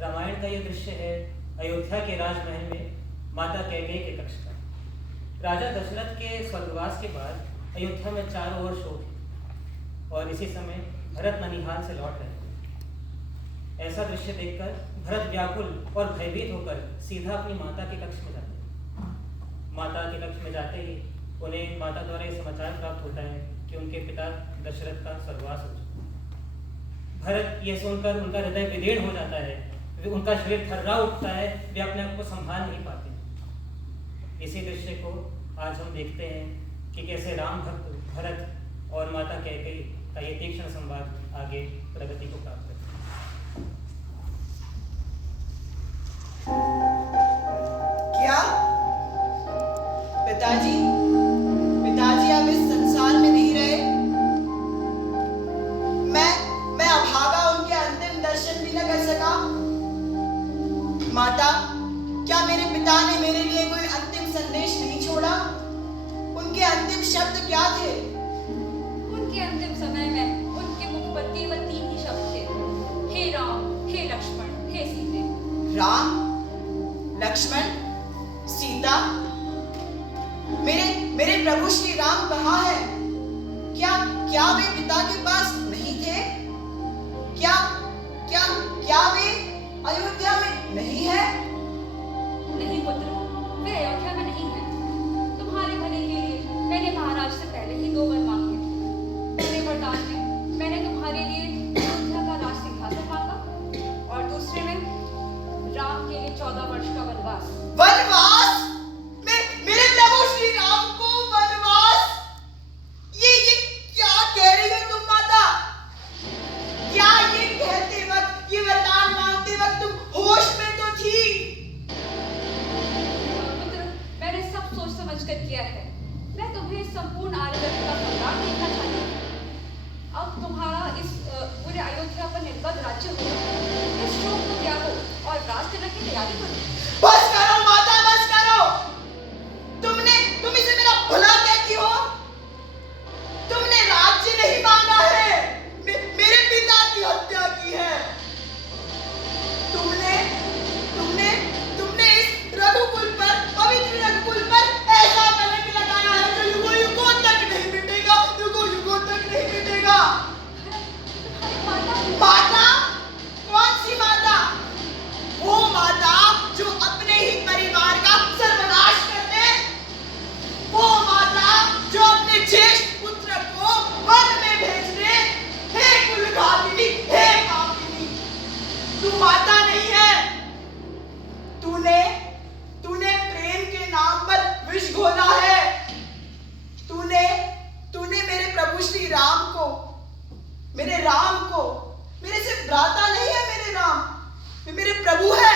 रामायण का ये दृश्य है अयोध्या के राजमहल में माता कैकेयी के कक्ष का। राजा दशरथ के स्वर्गवास के बाद अयोध्या में चारों ओर शोक है और इसी समय भरत ननिहाल से लौट रहे थे। ऐसा दृश्य देखकर भरत व्याकुल और भयभीत होकर सीधा अपनी माता के कक्ष में जाते हैं। माता के कक्ष में जाते ही उन्हें माता द्वारा ये समाचार प्राप्त होता है कि उनके पिता दशरथ का स्वर्गवास हो चुका है। भरत ये सुनकर उनका हृदय विदीर्ण हो जाता है, उनका शरीर थर्रा उठता है, वे अपने आप को संभाल नहीं पाते। इसी दृश्य को आज हम देखते हैं कि कैसे राम भक्त भरत और माता कैकेयी का ये तीक्ष्ण संवाद आगे प्रगति को प्राप्त करता है। क्या पिताजी आप इस संसार में नहीं रहे? मैं अभागा उनके अंतिम दर्शन भी न कर सका। माता, क्या मेरे पिता ने मेरे लिए कोई अंतिम संदेश नहीं छोड़ा? उनके अंतिम शब्द क्या थे? उनके अंतिम समय में उनके मुख पर केवल 3 ही शब्द थे, हे राम, हे लक्ष्मण, हे सीते। राम, लक्ष्मण, सीता। मेरे प्रभु श्री राम कहाँ है? क्या वे पिता के पास नहीं थे? क्या वे अयोध्या में नहीं है? नहीं पुत्र, वे अयोध्या में नहीं है। तुम्हारे भले के लिए मैंने महाराज से पहले ही 2 वर मांगे थे। पहले वरदान में मैंने तुम्हारे लिए अयोध्या का राज सिंहासन मांगा और दूसरे में राम के लिए 14 वर्ष का वनवास। वनवास? मेरे प्रभु श्री राम को वनवास? ये क्या कह रही हो तुम माता? क्या ये कहते वक्त, ये वरदान मांगते वक्त तुम होश में तो थी? पुत्र, मैंने सब सोच समझ कर किया है। मैं तुम्हें संपूर्ण आर्यवर्त का सम्राट देखना चाहती हूँ। अब तुम्हारा इस पूरे अयोध्या पर निर्बल राज्य हो, इस शोक को त्यागो और राज करने की तैयारी करो। बस करो माता, बस करो। तुम इसे मेरा भला कहती हो? तुमने राज्य नहीं मांगा है, मेरे पिता की हत्या की है। तुमने इस रघुकुल पर, पवित्र रघुकुल पर ऐसा कलंक लगाया है जो युगों युगों तक नहीं मिटेगा, युगों युगों तक नहीं मिटेगा। माता? कौन सी माता? वो माता जो अपने ही परिवार का सर्वनाश कर दे, वो माता जो अपने ज्येष्ठ पुत्र को वन में भेज दे। हे कुलघातिनी, हे पापिनी, तू माता नहीं है। तूने प्रेम के नाम पर विष घोला है। तूने मेरे प्रभु श्री राम को, मेरे से भ्राता नहीं है मेरे राम, वे मेरे प्रभु है।